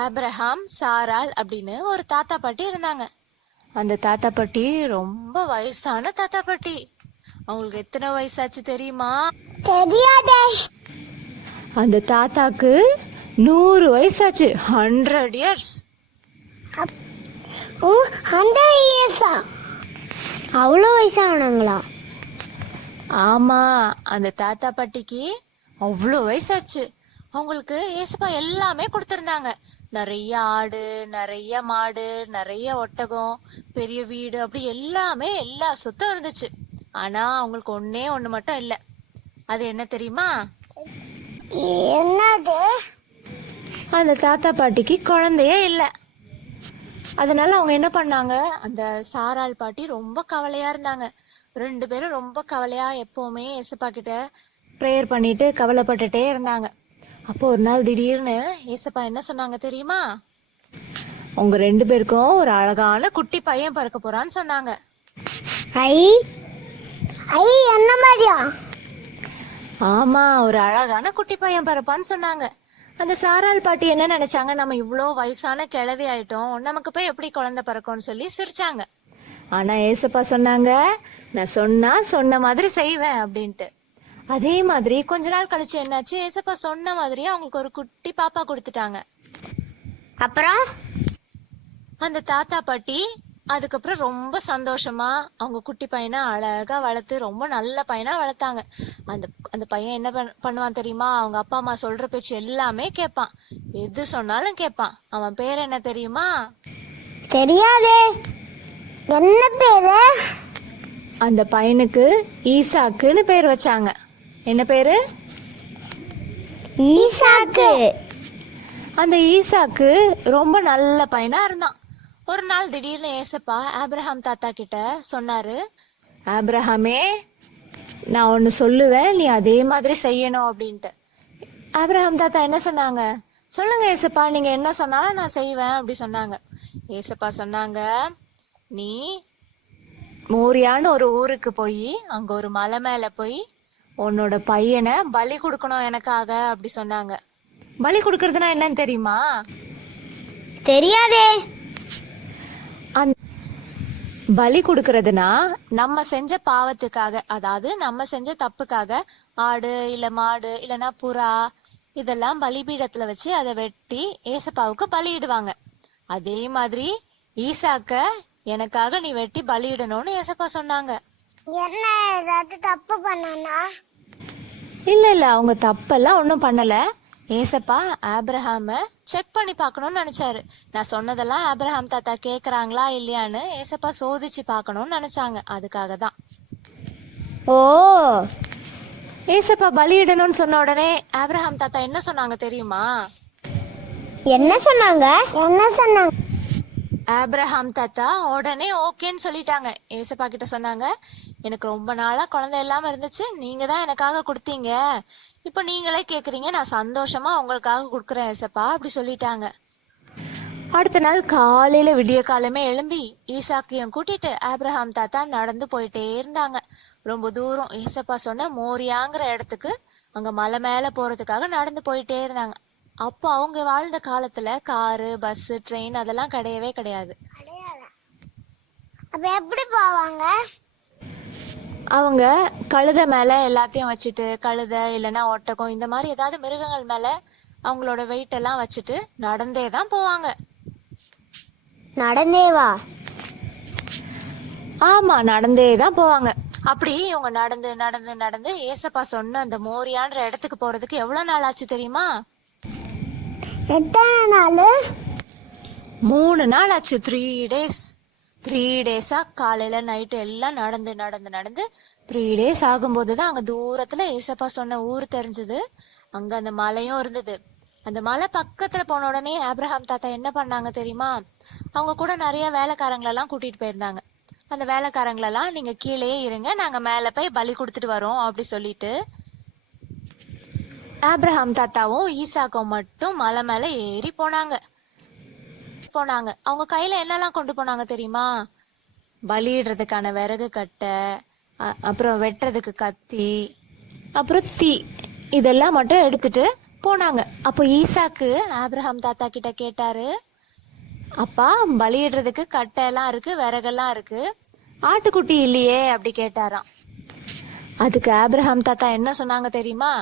Abraham, சாராள் அப்படின்னு ஒரு தாத்தா பாட்டி இருந்தாங்க. அந்த தாத்தா பாட்டி ரொம்ப வயசான தாத்தா பாட்டி. அவங்களுக்கு எத்தனை வயசாச்சு தெரியுமா? தெரியாதே. அந்த தாத்தாக்கு 100 வயசாச்சு. 100 இயர்ஸ். 100 இயர்ஸா? அவ்வளோ வயசானவங்களா? ஆமா, அந்த தாத்தா பாட்டிக்கு அவ்வளோ வயசாச்சு. அவங்களுக்கு ஏசப்பா எல்லாமே கொடுத்திருந்தாங்க. நிறைய ஆடு, நிறைய மாடு, நிறைய ஒட்டகம், பெரிய வீடு, அப்படி எல்லாமே எல்லா சொத்தும் இருந்துச்சு. ஆனா அவங்களுக்கு ஒன்னே ஒண்ணு மட்டும் இல்ல. அது என்ன தெரியுமா? என்னது? அந்த தாத்தா பாட்டிக்கு குழந்தையே இல்ல. அதனால அவங்க என்ன பண்ணாங்க, அந்த சாராள் பாட்டி ரொம்ப கவலையா இருந்தாங்க. 2 பேரும் ரொம்ப கவலையா எப்பவுமே ஏசப்பா கிட்ட ப்ரேயர் பண்ணிட்டு கவலைப்பட்டுட்டே இருந்தாங்க. அப்போ ஒரு நாள் திடீர்னு ஏசப்பா என்ன சொன்னாங்க தெரியுமா? உங்க 2 பேருக்கும் ஒரு அழகான குட்டி பையன் பிறக்க போறான்னு சொன்னாங்க. ஐ ஐ என்ன மாதிரியா? ஆமா, ஒரு அழகான குட்டி பையன் பிறப்பான்னு சொன்னாங்க. அந்த சாராள் பாட்டி என்ன நினைச்சாங்க, நம்ம இவ்வளோ வயசான கிழவி ஆயிட்டோம், நமக்கு போய் எப்படி குழந்தை பிறக்கும்னு சொல்லி சிரிச்சாங்க. ஆனா ஏசப்பா சொன்னாங்க, நான் சொன்ன மாதிரி செய்வேன் அப்படின்ட்டு. அதே மாதிரி கொஞ்ச நாள் கழிச்சு என்னாச்சு, ஏசப்பா சொன்ன மாதிரியே அவங்களுக்கு ஒரு குட்டி பாப்பா கொடுத்துட்டாங்க. அப்புறம் அந்த தாத்தா பாட்டி அதுக்கப்புறம் ரொம்ப சந்தோஷமா அவங்க குட்டி பையனை அழகா வளர்த்து ரொம்ப நல்ல பையனா வளர்த்தாங்க. அந்த அந்த பையன் என்ன பண்ணுவான் தெரியுமா? அவங்க அப்பா அம்மா சொல்ற பேச்சு எல்லாமே கேட்பான். எது சொன்னாலும் கேட்பான். அவன் பேர் என்ன தெரியுமா? தெரியாதே. என்ன பேரு? அந்த பையனுக்கு ஈசாக்குன்னு பேர் வச்சாங்க. என்ன பேரு? ஈசாக்கு. அந்த ஈசாக்கு ரொம்ப நல்ல பையனா இருந்தான். ஒரு நாள் திடீர்னு ஏசப்பா ஆப்ரஹாம் தாத்தா கிட்ட சொன்னாரு, ஆப்ரஹாமே, நான் ஒன்னு சொல்லுவேன், நீ அதே மாதிரி செய்யணும் அப்படின்ட்டு. ஆப்ரஹாம் தாத்தா என்ன சொன்னாங்க? சொல்லுங்க ஏசப்பா, நீங்க என்ன சொன்னாலும் நான் செய்வேன் அப்படி சொன்னாங்க. ஏசப்பா சொன்னாங்க, நீ மோரியான்னு ஒரு ஊருக்கு போய் அங்க ஒரு மலை மேல போய் உன்னோட பையனை பலி கொடுக்கணும் எனக்காக அப்படி சொன்னாங்க. பலி கொடுக்கறதுனா என்னன்னு தெரியுமா? தெரியாதே. பலி கொடுக்கறதுனா நம்ம செஞ்ச பாவத்துக்காக, அதாவது நம்ம செஞ்ச தப்புக்காக ஆடு இல்ல மாடு இல்லனா புறா இதெல்லாம் பலிபீடத்துல வச்சு அதை வெட்டி ஏசப்பாவுக்கு பலியிடுவாங்க. அதே மாதிரி ஈசாக்க எனக்காக நீ வெட்டி பலியிடணும்னு ஏசப்பா சொன்னாங்க. என்ன ஏதாவது தப்பு பண்ணனா? இல்ல, அவங்க தப்பெல்லாம் ஒன்றும் பண்ணல. ஏசப்பா ஆப்ரஹாம செக் பண்ணி பார்க்கணும்னு நினைச்சாரு. நான் சொன்னதெல்லாம் ஆப்ரஹாம் தாத்தா கேக்குறாங்களா இல்லையான்னு ஏசப்பா சோதிச்சு பார்க்கணும்னு நினைச்சாங்க. அதுக்காக தான். ஓ. ஏசப்பா பலியிடணும்னு சொன்ன உடனே ஆப்ரஹாம் தாத்தா என்ன சொன்னாங்க தெரியுமா? என்ன சொன்னாங்க? என்ன சொன்னாங்க? ஆப்ரஹாம் தாத்தா உடனே ஓகேன்னு சொல்லிட்டாங்க. ஏசப்பா கிட்ட சொன்னாங்க, எனக்கு ரொம்ப நாளா குழந்தை இல்லாம இருந்துச்சு, நீங்க தான் எனக்காக கொடுத்தீங்க, இப்ப நீங்களே கேக்குறீங்க, நான் சந்தோஷமா உங்களுக்காக கொடுக்குறேன் ஏசப்பா அப்படி சொல்லிட்டாங்க. அடுத்த நாள் காலையில விடிய காலமே எழும்பி ஈசாக்கையும் கூட்டிட்டு ஆப்ரஹாம் தாத்தா நடந்து போயிட்டே இருந்தாங்க. ரொம்ப தூரம் ஏசப்பா சொன்ன மோரியாங்கிற இடத்துக்கு அங்க மலை மேல போறதுக்காக நடந்து போயிட்டே இருந்தாங்க. அப்போ அவங்க வாழ்ந்த காலத்துல காரு, பஸ், ட்ரெயின் அதெல்லாம் கிடையவே கிடையாது. அப்ப எப்படி போவாங்க? அவங்க கழுதை மேல எல்லாத்தையும் வச்சுட்டு, கழுதை இல்லைன்னா ஒட்டகம் இந்த மாதிரி ஏதாவது மிருகங்கள் மேல அவங்களோட வெயிட் எல்லாம் வச்சுட்டு நடந்தே தான் போவாங்க. நடந்தேவா? ஆமா, நடந்தே தான் போவாங்க. அப்படி இவங்க நடந்து நடந்து நடந்து ஏசப்பா சொன்ன அந்த மோரியான்ற இடத்துக்கு போறதுக்கு எவ்வளவு நாள் ஆச்சு தெரியுமா? எத்தனை நாள்? 3 நாள் ஆச்சு. 3 டேஸ். 3 டேஸா காலையில நைட்டு எல்லாம் நடந்து நடந்து நடந்து 3 டேஸ் ஆகும்போதுதான் அங்க தூரத்துல ஏசப்பா சொன்ன ஊர் தெரிஞ்சது. அங்க அந்த மலையும் இருந்தது. அந்த மலை பக்கத்துல போன உடனே ஆப்ரஹாம் தாத்தா என்ன பண்ணாங்க தெரியுமா? அவங்க கூட நிறைய வேலைக்காரங்களெல்லாம் கூட்டிட்டு போயிருந்தாங்க. அந்த வேலைக்காரங்களெல்லாம் நீங்க கீழே இருங்க, நாங்க மேல போய் பலி கொடுத்துட்டு வரோம் அப்படி சொல்லிட்டு ஆப்ரஹாம் தாத்தாவும் ஈசாக்கும் மட்டும் மலை மேல ஏறி போனாங்க. போனாங்க. அவங்க கையில என்னெல்லாம் கொண்டு போனாங்க தெரியுமா? பலியிடுறதுக்கான விறகு கட்டை, அப்புறம் வெட்டுறதுக்கு கத்தி, அப்புறம் தீ, இதெல்லாம் மட்டும் எடுத்துட்டு போனாங்க. அப்போ ஈசாக்கு ஆபிரகாம் தாத்தா கிட்ட கேட்டாரு, அப்பா பலியிடுறதுக்கு கட்டை எல்லாம் இருக்கு, விறகெல்லாம் இருக்கு, ஆட்டுக்குட்டி இல்லையே அப்படி கேட்டாராம். அதுக்கு ஆபிரகாம் தாத்தா என்ன சொன்னாங்க தெரியுமா?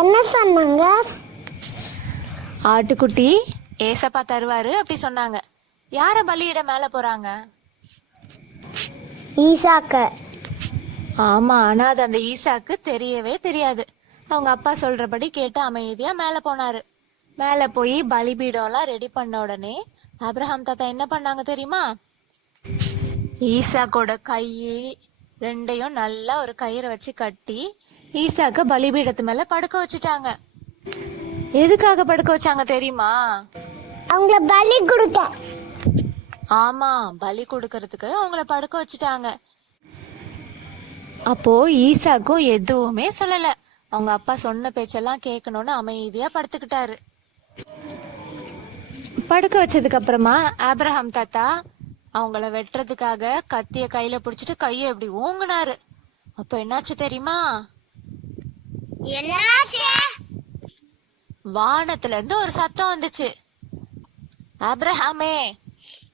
என்ன சொன்னாங்க? ஆட்டுக்குட்டி ஏசப்பா தருவாரு அப்படி சொன்னாங்க. யார பலியிட மேல போறாங்க? ஈசாக்க. ஆமா, ஆனா அது அந்த ஈசாக்கு தெரியவே தெரியாது. அவங்க அப்பா சொல்றபடி கேட்டு அமைதியா மேல போனாரு. மேல போய் பலிபீடம் எல்லாம் ரெடி பண்ண உடனே ஆபிரகாம் தாத்தா என்ன பண்ணாங்க தெரியுமா? ஈசாக்கோட கை ரெண்டையும் நல்லா ஒரு கயிறை வச்சு கட்டி ஈசாக்க பலிபீடத்து மேல படுக்க வச்சுட்டாங்க. எதுக்காக படுக்க வச்சாங்க தெரியுமா? அவங்கள பலி கொடுக்க. ஆமா, பலி கொடுக்கறதுக்கு அவங்கள படுக்க வச்சுட்டாங்க. அப்போ ஈசாக்கும் எதுவுமே சொல்லல. அவங்க அப்பா சொன்ன பேச்செல்லாம் கேட்கணும்னு அமைதியா படுத்துக்கிட்டாரு. படுக்க வச்சதுக்கு அப்புறமா ஆபிரகாம் தாத்தா அவங்கள வெட்டுறதுக்காக கத்திய கையில பிடிச்சிட்டு கையை எப்படி ஓங்குனாரு. அப்ப என்னாச்சு தெரியுமா? என்னாச்சு? வானத்துல இருந்து ஒரு சத்தம் வந்துச்சு. ஆபிரகாமே,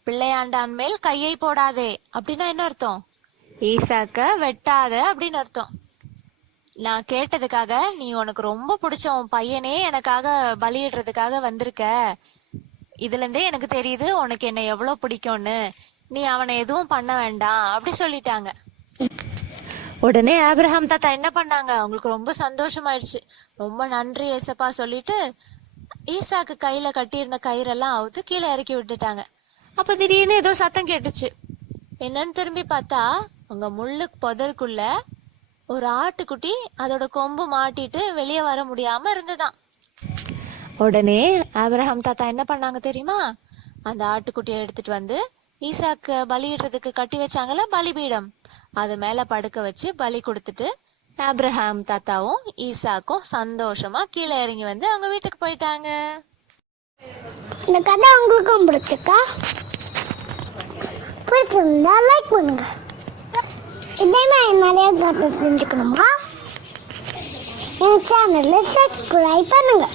பிள்ளையாண்டான் மேல் கையை போடாதே அப்படின்னா என்ன அர்த்தம்? ஈசாக்க வெட்டாத அப்படின்னு அர்த்தம். நான் கேட்டதுக்காக நீ உனக்கு ரொம்ப பிடிச்ச உன் பையனே எனக்காக பலியிடுறதுக்காக வந்திருக்க. இதுல இருந்தே எனக்கு தெரியுது உனக்கு என்ன எவ்வளவு பிடிக்கும்னு. நீ அவனை எதுவும் பண்ண வேண்டாம் அப்படி சொல்லிட்டாங்க. உடனே ஆபிரகாம் தாத்தா என்ன பண்ணாங்க? அவங்களுக்கு ரொம்ப சந்தோஷமாயிடுச்சு. ரொம்ப நன்றி ஏசப்பா சொல்லிட்டு ஈசாக்கு கையில கட்டியிருந்த கயிறெல்லாம் அவுத்து கீழே இறக்கி விட்டுட்டாங்க. அப்ப திடீர்னு ஏதோ சத்தம் கேட்டுச்சு. என்னன்னு திரும்பி பார்த்தா அங்க முள்ளு புதருக்குள்ள ஒரு ஆட்டுக்குட்டி அதோட கொம்பு மாட்டிட்டு வெளியே வர முடியாம இருந்துதான். உடனே ஆபிரகாம் தாத்தா என்ன பண்ணாங்க தெரியுமா? அந்த ஆட்டுக்குட்டியை எடுத்துட்டு வந்து ஈசாக்கு பலியிடுறதுக்கு கட்டி வச்சாங்கல்ல பலிபீடம், அது மேல படுக்க வச்சு பலி கொடுத்துட்டு ஆபிரகாம் தாத்தாவும் ஈசாக்கும் சந்தோஷமா கீழே இறங்கி வந்து அவங்க வீட்டுக்கு போயிட்டாங்க. இந்த கதை உங்களுக்கும் பிடிச்சிருக்கா? பிடிச்சிருந்தா லைக் பண்ணுங்க. இதே மாதிரி நிறைய கதை தெரிஞ்சுக்கணுமா? என் சேனல்ல சப்ஸ்கிரைப் பண்ணுங்க.